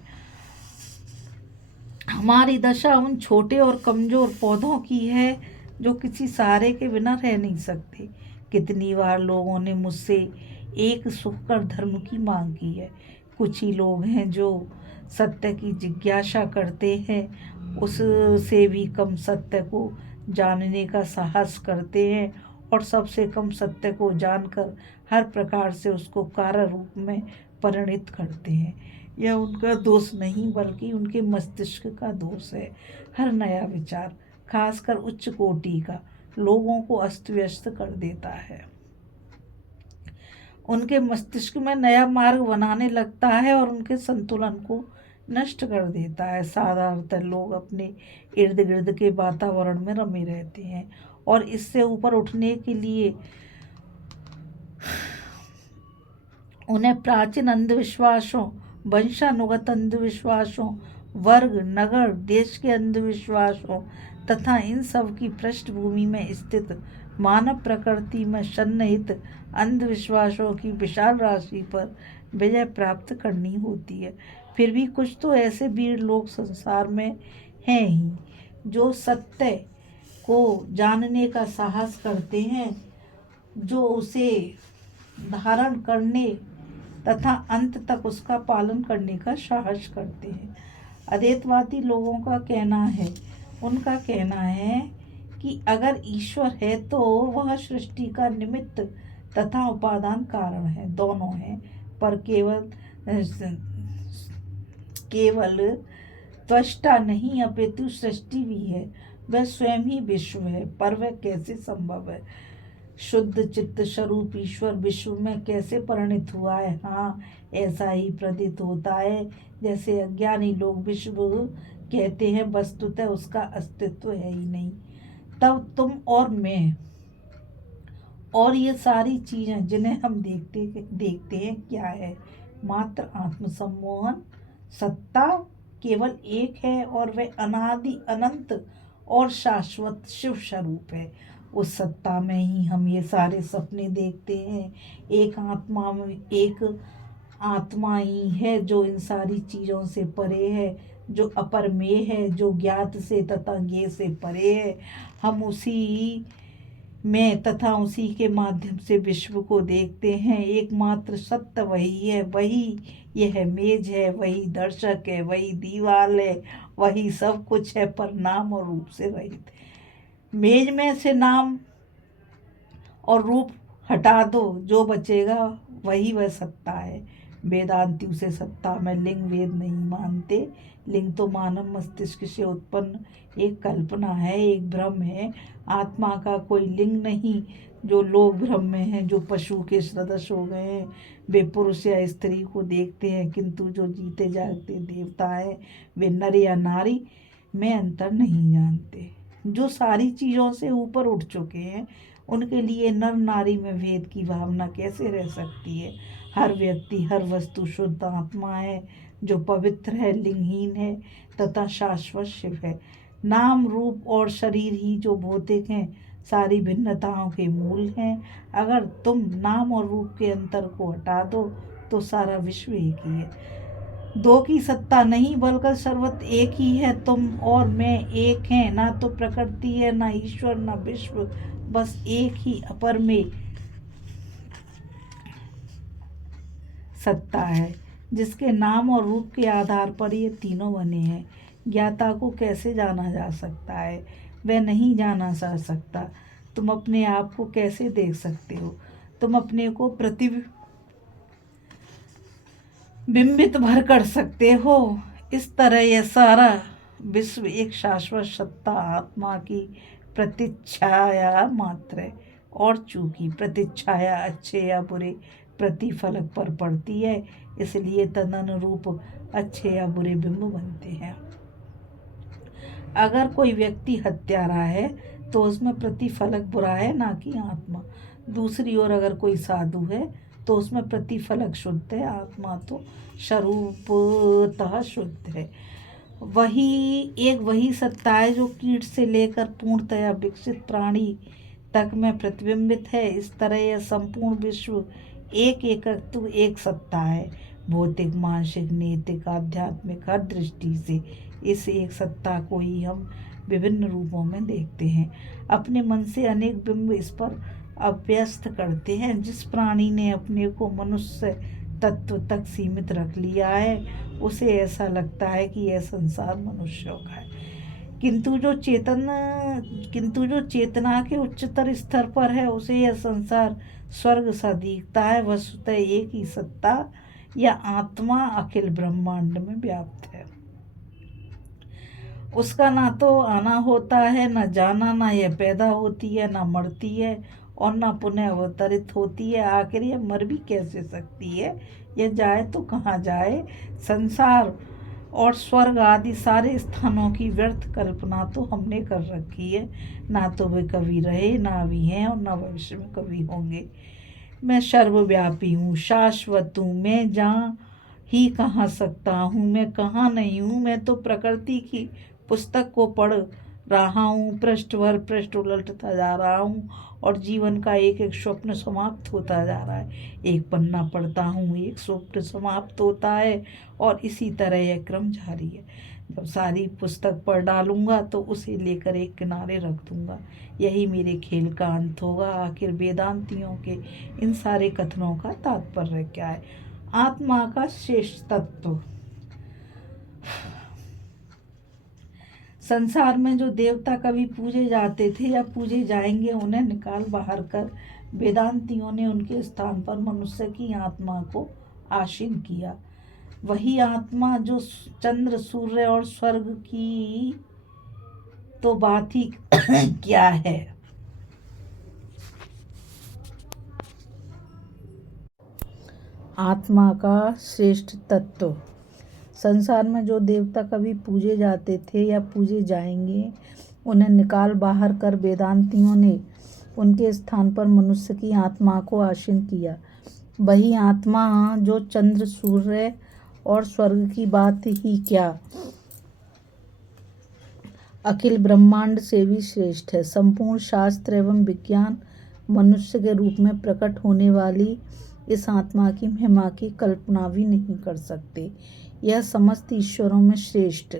हमारी दशा उन छोटे और कमजोर पौधों की है जो किसी सहारे के बिना रह नहीं सकते। कितनी बार लोगों ने मुझसे एक सुखकर धर्म की मांग की है। कुछ ही लोग हैं जो सत्य की जिज्ञासा करते हैं, उससे भी कम सत्य को जानने का साहस करते हैं, और सबसे कम सत्य को जानकर हर प्रकार से उसको कार्य रूप में परिणित करते हैं। यह उनका दोष नहीं बल्कि उनके मस्तिष्क का दोष है। हर नया विचार, खासकर उच्च कोटि का, लोगों को अस्त व्यस्त कर देता है। उनके मस्तिष्क में नया मार्ग बनाने लगता है और उनके संतुलन को नष्ट कर देता है। साधारणतः लोग अपने इर्द गिर्द के वातावरण में रमे रहते हैं और इससे ऊपर उठने के लिए उन्हें प्राचीन अंधविश्वासों, वंशानुगत अंधविश्वासों, वर्ग, नगर, देश के अंधविश्वासों तथा इन सब की पृष्ठभूमि में स्थित मानव प्रकृति में सन्निहित अंधविश्वासों की विशाल राशि पर विजय प्राप्त करनी होती है। फिर भी कुछ तो ऐसे वीर लोग संसार में हैं ही जो सत्य को जानने का साहस करते हैं, जो उसे धारण करने तथा अंत तक उसका पालन करने का साहस करते हैं। अद्वैतवादी लोगों का कहना है, उनका कहना है कि अगर ईश्वर है तो वह सृष्टि का निमित्त तथा उपादान कारण है, दोनों हैं, पर केवल त्वष्टा नहीं अपितु सृष्टि भी है। वह स्वयं ही विश्व है, पर वह कैसे संभव है? शुद्ध चित्त स्वरूप ईश्वर विश्व में कैसे परिणित हुआ है? हाँ, ऐसा ही प्रतीत होता है जैसे अज्ञानी लोग विश्व कहते हैं, वस्तुतः उसका अस्तित्व है ही नहीं। तब तुम और मैं और ये सारी चीजें जिन्हें हम देखते हैं क्या है? मात्र आत्मसम्मोहन। सत्ता केवल एक है और वह अनादि अनंत और शाश्वत शिव स्वरूप है। उस सत्ता में ही हम ये सारे सपने देखते हैं। एक आत्मा ही है जो इन सारी चीज़ों से परे है, जो अपरमेय है, जो ज्ञात से तथा ज्ञेय से परे है। हम उसी में तथा उसी के माध्यम से विश्व को देखते हैं। एकमात्र सत्य वही है, वही यह मेज है, वही दर्शक है, वही दीवार है, वही सब कुछ है, पर नाम और रूप से रहित। मेज में से नाम और रूप हटा दो, जो बचेगा वही वह सत्ता है। वेदांती उसे सत्ता में लिंग वेद नहीं मानते। लिंग तो मानव मस्तिष्क से उत्पन्न एक कल्पना है, एक भ्रम है। आत्मा का कोई लिंग नहीं। जो लोग भ्रम में हैं, जो पशु के सदृश हो गए हैं, वे पुरुष या स्त्री को देखते हैं, किंतु जो जीते जागते देवता है, वे नर या नारी में अंतर नहीं जानते। जो सारी चीज़ों से ऊपर उठ चुके हैं, उनके लिए नर नारी में भेद की भावना कैसे रह सकती है? हर व्यक्ति, हर वस्तु शुद्ध आत्मा है, जो पवित्र है, लिंगहीन है तथा शाश्वत शिव है। नाम, रूप और शरीर ही जो भौतिक हैं, सारी भिन्नताओं के मूल हैं। अगर तुम नाम और रूप के अंतर को हटा दो तो सारा विश्व एक ही है। दो की सत्ता नहीं बल्कि सर्वत्र एक ही है। तुम और मैं एक हैं, ना तो प्रकृति है, ना ईश्वर, ना विश्व, बस एक ही अपर में सत्ता है, जिसके नाम और रूप के आधार पर ये तीनों बने हैं। ज्ञाता को कैसे जाना जा सकता है? वह नहीं जाना जा सकता। तुम अपने आप को कैसे देख सकते हो? तुम अपने को प्रतिबिंबित भर कर सकते हो। इस तरह यह सारा विश्व एक शाश्वत सत्ता आत्मा की प्रतिच्छाया मात्र है, और चूंकि प्रतिच्छाया अच्छे या बुरे प्रतिफलक पर पड़ती है, इसलिए तदनुरूप अच्छे या बुरे बिंब बनते हैं। अगर कोई व्यक्ति हत्यारा है तो उसमें प्रतिफलक बुरा है, ना कि आत्मा। दूसरी ओर अगर कोई साधु है तो उसमें प्रतिफलक शुद्ध है, आत्मा तो स्वरूपतः शुद्ध है। वही सत्ता है जो कीट से लेकर पूर्णतया विकसित प्राणी तक में प्रतिबिंबित है। इस तरह यह संपूर्ण विश्व एक एकत्व एक सत्ता है। भौतिक, मानसिक, नैतिक, आध्यात्मिक हर दृष्टि से इस एक सत्ता को ही हम विभिन्न रूपों में देखते हैं। अपने मन से अनेक बिंब इस पर अभ्यस्त करते हैं। जिस प्राणी ने अपने को मनुष्य तत्व तक सीमित रख लिया है, उसे ऐसा लगता है कि यह संसार मनुष्यों का है। किंतु जो चेतना के उच्चतर स्तर पर है, उसे यह संसार स्वर्ग सा दिखता है। वस्तुतः एक ही सत्ता या आत्मा अखिल ब्रह्मांड में व्याप्त है। उसका ना तो आना होता है, न जाना, ना यह पैदा होती है, ना मरती है, और ना पुनः अवतरित होती है। आखिर यह मर भी कैसे सकती है? यह जाए तो कहाँ जाए? संसार और स्वर्ग आदि सारे स्थानों की व्यर्थ कल्पना तो हमने कर रखी है। ना तो वे कभी रहे, ना अभी हैं, और ना भविष्य में कभी होंगे। मैं सर्वव्यापी हूँ, शाश्वत हूँ। मैं जहाँ ही कहाँ सकता हूँ, मैं कहाँ नहीं हूँ। मैं तो प्रकृति की पुस्तक को पढ़ रहा हूँ, पृष्ठ भर पृष्ठ उलटता जा रहा हूँ, और जीवन का एक एक स्वप्न समाप्त होता जा रहा है। एक पन्ना पढ़ता हूँ, एक स्वप्न समाप्त होता है, और इसी तरह यह क्रम जारी है। जब सारी पुस्तक पढ़ डालूंगा तो उसे लेकर एक किनारे रख दूंगा। यही मेरे खेल का अंत होगा। आखिर वेदांतियों के इन सारे कथनों का तात्पर्य क्या है? आत्मा का श्रेष्ठ तत्व। संसार में जो देवता कभी पूजे जाते थे या पूजे जाएंगे, उन्हें निकाल बाहर कर वेदांतियों ने उनके स्थान पर मनुष्य की आत्मा को आसीन किया। वही आत्मा जो चंद्र, सूर्य और स्वर्ग की तो बात ही क्या है। आत्मा का श्रेष्ठ तत्व। संसार में जो देवता कभी पूजे जाते थे या पूजे जाएंगे, उन्हें निकाल बाहर कर वेदांतियों ने उनके स्थान पर मनुष्य की आत्मा को आसीन किया। वही आत्मा जो चंद्र, सूर्य और स्वर्ग की बात ही क्या, अखिल ब्रह्मांड से भी श्रेष्ठ है। संपूर्ण शास्त्र एवं विज्ञान मनुष्य के रूप में प्रकट होने वाली इस आत्मा की महिमा की कल्पना भी नहीं कर सकते। यह समस्त ईश्वरों में श्रेष्ठ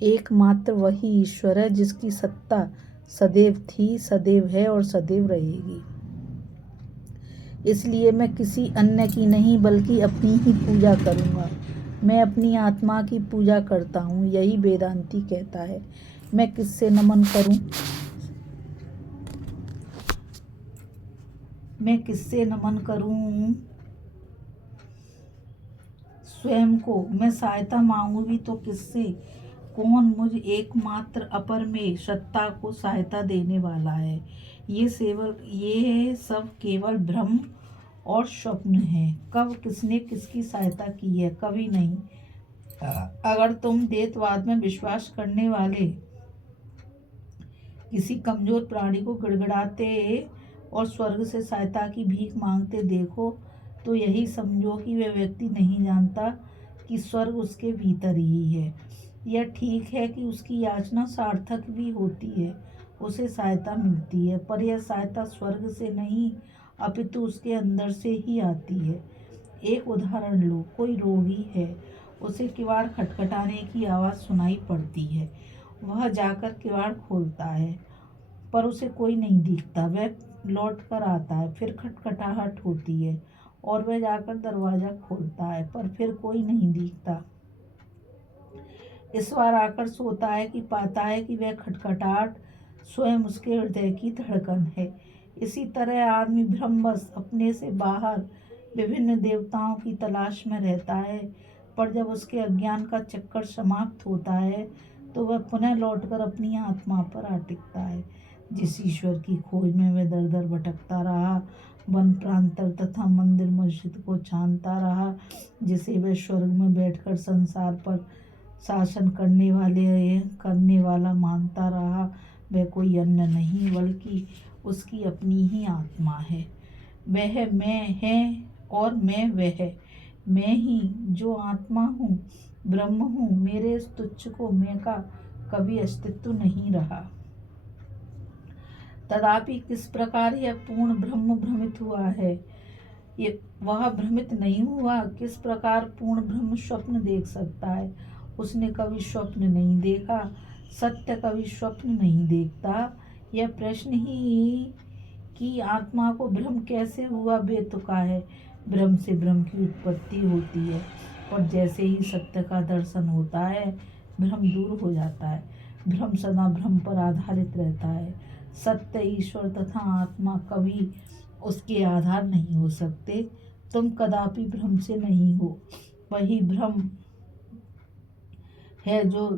एकमात्र वही ईश्वर है जिसकी सत्ता सदैव थी, सदैव है और सदैव रहेगी। इसलिए मैं किसी अन्य की नहीं बल्कि अपनी ही पूजा करूँगा। मैं अपनी आत्मा की पूजा करता हूँ, यही वेदांती कहता है। मैं किससे नमन करूं? स्वयं को। मैं सहायता मांगू भी तो किससे? कौन मुझ एकमात्र अपर में सत्ता को सहायता देने वाला है? ये सब केवल भ्रम और स्वप्न है। कब किसने किसकी सहायता की है? कभी नहीं। अगर तुम देवत्ववाद में विश्वास करने वाले किसी कमजोर प्राणी को गिड़गिड़ाते और स्वर्ग से सहायता की भीख मांगते देखो, तो यही समझो कि वह व्यक्ति नहीं जानता कि स्वर्ग उसके भीतर ही है। यह ठीक है कि उसकी याचना सार्थक भी होती है, उसे सहायता मिलती है, पर यह सहायता स्वर्ग से नहीं अपितु उसके अंदर से ही आती है। एक उदाहरण लो। कोई रोगी है, उसे किवाड़ खटखटाने की आवाज़ सुनाई पड़ती है। वह जाकर किवाड़ खोलता है, पर उसे कोई नहीं दिखता। वह लौट कर आता है, फिर खटखटाहट होती है और वह जाकर दरवाज़ा खोलता है, पर फिर कोई नहीं दिखता। इस बार आकर सोता है कि पाता है कि वह खटखटाहट स्वयं उसके हृदय की धड़कन है। इसी तरह आदमी भ्रमवश अपने से बाहर विभिन्न देवताओं की तलाश में रहता है, पर जब उसके अज्ञान का चक्कर समाप्त होता है तो वह पुनः लौटकर अपनी आत्मा पर आ टिकता है। जिस ईश्वर की खोज में वह दर दर भटकता रहा, वन प्रांतर तथा मंदिर मस्जिद को छानता रहा, जिसे वह स्वर्ग में बैठकर संसार पर शासन करने वाला मानता रहा, वह कोई अन्य नहीं बल्कि उसकी अपनी ही आत्मा है। वह मैं है और मैं वह, मैं ही जो आत्मा हूँ, ब्रह्म हूँ। मेरे इस तुच्छ को मैं का कभी अस्तित्व नहीं रहा। तथापि किस प्रकार यह पूर्ण ब्रह्म भ्रमित हुआ है, ये वह भ्रमित नहीं हुआ। किस प्रकार पूर्ण ब्रह्म स्वप्न देख सकता है, उसने कभी स्वप्न नहीं देखा। सत्य कभी स्वप्न नहीं देखता। यह प्रश्न ही कि आत्मा को भ्रम कैसे हुआ बेतुका है। भ्रम से भ्रम की उत्पत्ति होती है, और जैसे ही सत्य का दर्शन होता है, भ्रम दूर हो जाता है। भ्रम सदा भ्रम पर आधारित रहता है। सत्य, ईश्वर तथा आत्मा कभी उसके आधार नहीं हो सकते। तुम कदापि भ्रम से नहीं हो। वही भ्रम है जो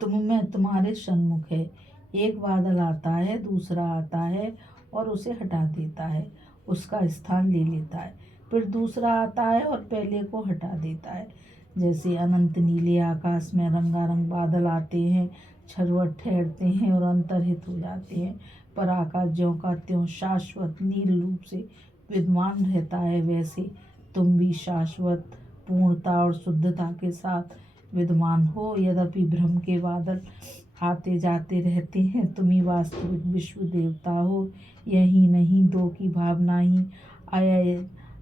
तुम में तुम्हारे सन्मुख है। एक बादल आता है, दूसरा आता है और उसे हटा देता है, उसका स्थान ले लेता है। फिर दूसरा आता है और पहले को हटा देता है। जैसे अनंत नीले आकाश में रंगारंग बादल आते हैं, क्षणभर ठहरते हैं और अंतर्हित हो जाते हैं, पर आकाश ज्यों का त्यों शाश्वत नील रूप से विद्यमान रहता है। वैसे तुम भी शाश्वत पूर्णता और शुद्धता के साथ विद्यमान हो। यद्यपि भ्रम के बादल आते जाते रहते हैं, तुम ही वास्तविक विश्व देवता हो। यही नहीं, दो की भावना ही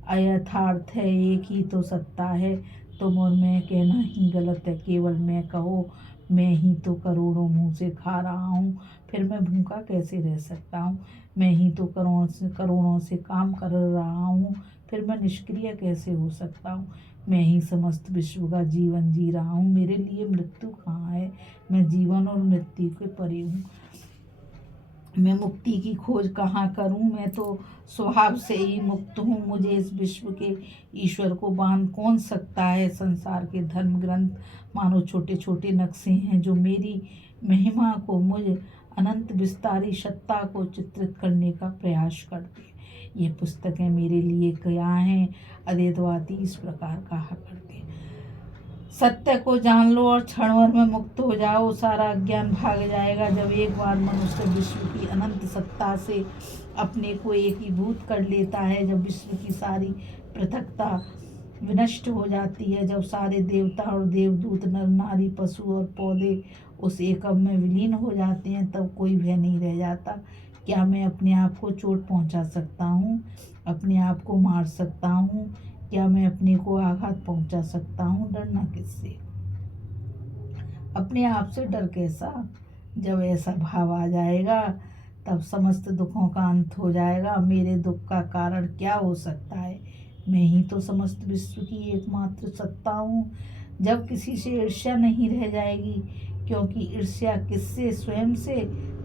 अयथार्थ है, एक ही तो सत्ता है। तुम और मैं कहना ही गलत है। केवल मैं कहो, मैं ही तो करोड़ों मुंह से खा रहा हूँ, फिर मैं भूखा कैसे रह सकता हूँ। मैं ही तो करोड़ों से काम कर रहा हूँ, फिर मैं निष्क्रिय कैसे हो सकता हूँ। मैं ही समस्त विश्व का जीवन जी रहा हूँ, मेरे लिए मृत्यु कहाँ है। मैं जीवन और मृत्यु के परे हूँ, मैं मुक्ति की खोज कहाँ करूँ। मैं तो स्वभाव से ही मुक्त हूँ, मुझे इस विश्व के ईश्वर को बांध कौन सकता है। संसार के धर्म ग्रंथ मानो छोटे छोटे नक्शे हैं, जो मेरी महिमा को, मुझ अनंत विस्तारी सत्ता को चित्रित करने का प्रयास करते हैं। ये पुस्तकें मेरे लिए क्या हैं। अद्वैतवादी इस प्रकार कहा करते हैं, सत्य को जान लो और क्षणभर में मुक्त हो जाओ, सारा अज्ञान भाग जाएगा। जब एक बार मनुष्य विश्व की अनंत सत्ता से अपने को एकीभूत कर लेता है, जब विश्व की सारी पृथकता विनष्ट हो जाती है, जब सारे देवता और देवदूत, नर नारी, पशु और पौधे उस एकम में विलीन हो जाते हैं, तब कोई भय नहीं रह जाता। क्या मैं अपने आप को चोट पहुंचा सकता हूँ, अपने आप को मार सकता हूँ? क्या मैं अपने को आघात पहुंचा सकता हूँ? डरना किससे, अपने आप से डर कैसा। जब ऐसा भाव आ जाएगा, तब समस्त दुखों का अंत हो जाएगा। मेरे दुख का कारण क्या हो सकता है, मैं ही तो समस्त विश्व की एकमात्र सत्ता हूँ। जब किसी से ईर्ष्या नहीं रह जाएगी, क्योंकि ईर्ष्या किससे, स्वयं से,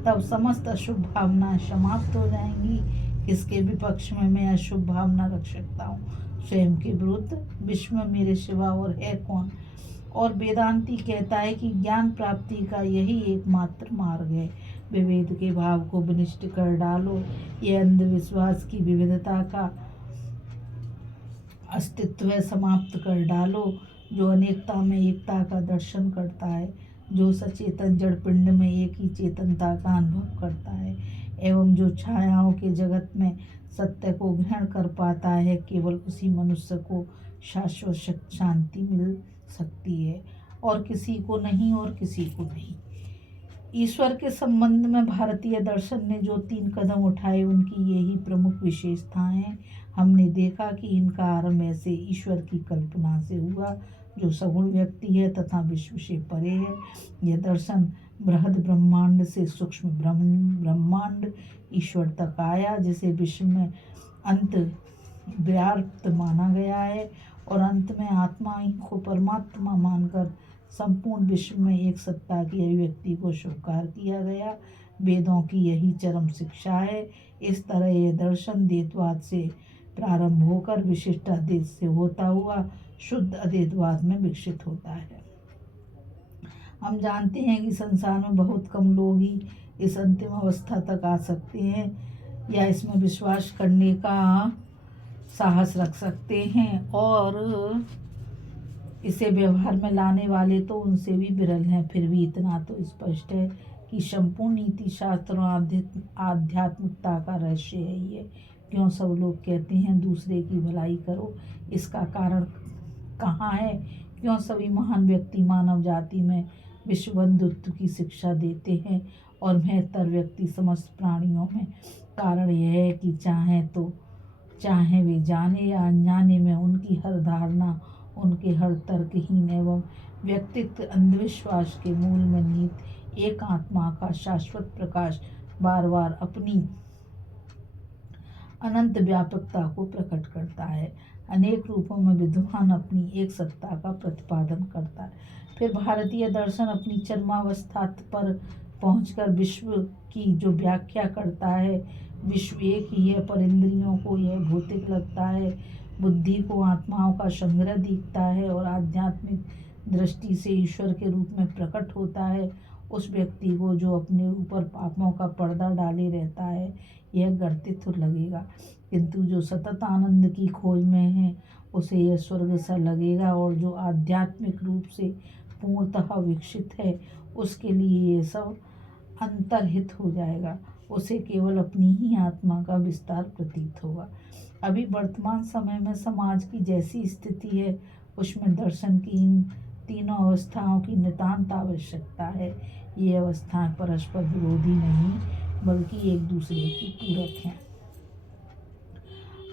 तब समस्त अशुभ भावना समाप्त हो जाएंगी। किसके विपक्ष में मैं अशुभ भावना रख सकता हूँ? स्वयं के विरुद्ध। विश्व में मेरे सिवा और है कौन? और वेदांती कहता है कि ज्ञान प्राप्ति का यही एकमात्र मार्ग है। विवेद के भाव को विनिष्ट कर डालो। यह अंधविश्वास की विविधता का अस्तित्व समाप्त कर डालो। जो अनेकता में एकता का दर्शन करता है, जो सचेतन जड़ पिंड में एक ही चेतनता का अनुभव करता है, एवं जो छायाओं के जगत में सत्य को ग्रहण कर पाता है, केवल उसी मनुष्य को शाश्वत शांति मिल सकती है, और किसी को नहीं, और किसी को नहीं। ईश्वर के संबंध में भारतीय दर्शन ने जो 3 कदम उठाए, उनकी यही प्रमुख विशेषताएं हैं। हमने देखा कि इनका आरंभ ऐसे ईश्वर की कल्पना से हुआ, जो सगुण व्यक्ति है तथा विश्व से परे है। यह दर्शन बृहद ब्रह्मांड से सूक्ष्म ब्रह्मांड ईश्वर तक आया, जिसे विश्व में अंत व्याप्त माना गया है, और अंत में आत्मा ही को परमात्मा मानकर संपूर्ण विश्व में एक सत्ता की अभिव्यक्ति को स्वीकार किया गया। वेदों की यही चरम शिक्षा है। इस तरह यह दर्शन द्वैतवाद से प्रारंभ होकर विशिष्ट अद्वैत से होता हुआ शुद्ध अद्वैतवाद में विकसित होता है। हम जानते हैं कि संसार में बहुत कम लोग ही इस अंतिम अवस्था तक आ सकते हैं या इसमें विश्वास करने का साहस रख सकते हैं, और इसे व्यवहार में लाने वाले तो उनसे भी विरल हैं। फिर भी इतना तो स्पष्ट है कि संपूर्ण नीति शास्त्र और आध्यात्मिकता का रहस्य है ये। क्यों सब लोग कहते हैं दूसरे की भलाई करो, इसका कारण कहाँ है? क्यों सभी महान व्यक्ति मानव जाति में विश्व बंधुत्व की शिक्षा देते हैं और महत्तर व्यक्ति समस्त प्राणियों में? कारण यह है कि चाहे वे जाने या अनजाने में उनकी हर धारणा, उनके हर तर्कहीन एवं व्यक्तित्व अंधविश्वास के मूल में निहित एक आत्मा का शाश्वत प्रकाश बार बार अपनी अनंत व्यापकता को प्रकट करता है, अनेक रूपों में विद्यमान अपनी एक सत्ता का प्रतिपादन करता है। फिर भारतीय दर्शन अपनी चरमावस्था पर पहुंचकर विश्व की जो व्याख्या करता है, विश्व एक ही है, पर इंद्रियों को यह भौतिक लगता है, बुद्धि को आत्माओं का संग्रह दिखता है और आध्यात्मिक दृष्टि से ईश्वर के रूप में प्रकट होता है। उस व्यक्ति को जो अपने ऊपर पापों का पर्दा डाले रहता है यह गर्तित लगेगा, किंतु जो सतत आनंद की खोज में है उसे यह स्वर्ग सा लगेगा, और जो आध्यात्मिक रूप से पूर्णतः विकसित है उसके लिए ये सब अंतर्हित हो जाएगा, उसे केवल अपनी ही आत्मा का विस्तार प्रतीत होगा। अभी वर्तमान समय में समाज की जैसी स्थिति है उसमें दर्शन की इन तीनों अवस्थाओं की नितांत आवश्यकता है। ये अवस्थाएं परस्पर विरोधी नहीं बल्कि एक दूसरे की पूरक हैं।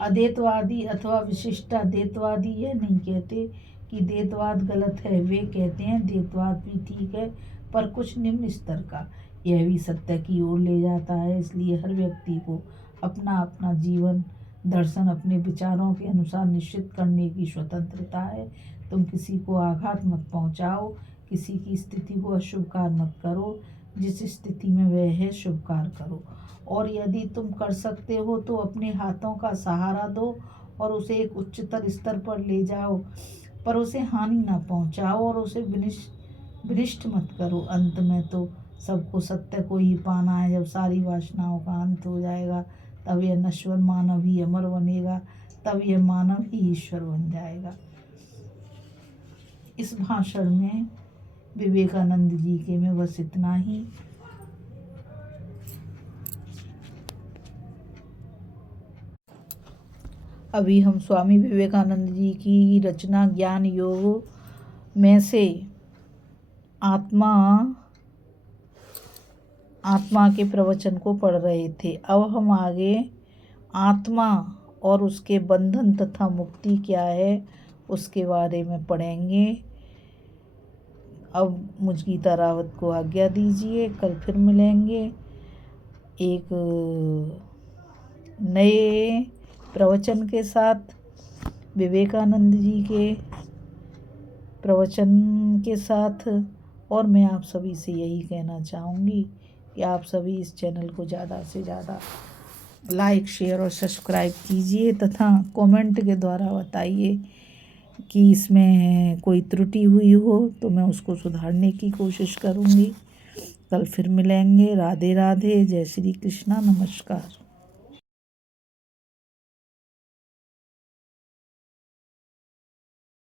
अद्वैतवादी अथवा विशिष्टाद्वैतवादी यह नहीं कहते कि द्वैतवाद गलत है, वे कहते हैं द्वैतवाद भी ठीक है पर कुछ निम्न स्तर का, यह भी सत्य की ओर ले जाता है। इसलिए हर व्यक्ति को अपना अपना जीवन दर्शन अपने विचारों के अनुसार निश्चित करने की स्वतंत्रता है। तुम किसी को आघात मत पहुंचाओ, किसी की स्थिति को अस्वीकार मत करो, जिस स्थिति में वह है स्वीकार करो, और यदि तुम कर सकते हो तो अपने हाथों का सहारा दो और उसे एक उच्चतर स्तर पर ले जाओ, पर उसे हानि न पहुंचाओ और उसे विनिष्ट मत करो। अंत में तो सबको सत्य को ही पाना है। जब सारी वासनाओं का अंत हो जाएगा तब यह नश्वर मानव ही अमर बनेगा, तब यह मानव ही ईश्वर बन जाएगा। इस भाषण में विवेकानंद जी के में बस इतना ही। अभी हम स्वामी विवेकानंद जी की रचना ज्ञान योग में से आत्मा के प्रवचन को पढ़ रहे थे। अब हम आगे आत्मा और उसके बंधन तथा मुक्ति क्या है उसके बारे में पढ़ेंगे। अब मुझ गीता रावत को आज्ञा दीजिए, कल फिर मिलेंगे एक नए प्रवचन के साथ, विवेकानंद जी के प्रवचन के साथ। और मैं आप सभी से यही कहना चाहूँगी कि आप सभी इस चैनल को ज़्यादा से ज़्यादा लाइक शेयर और सब्सक्राइब कीजिए तथा कमेंट के द्वारा बताइए कि इसमें कोई त्रुटि हुई हो तो मैं उसको सुधारने की कोशिश करूँगी। कल फिर मिलेंगे। राधे राधे, जय श्री कृष्णा, नमस्कार।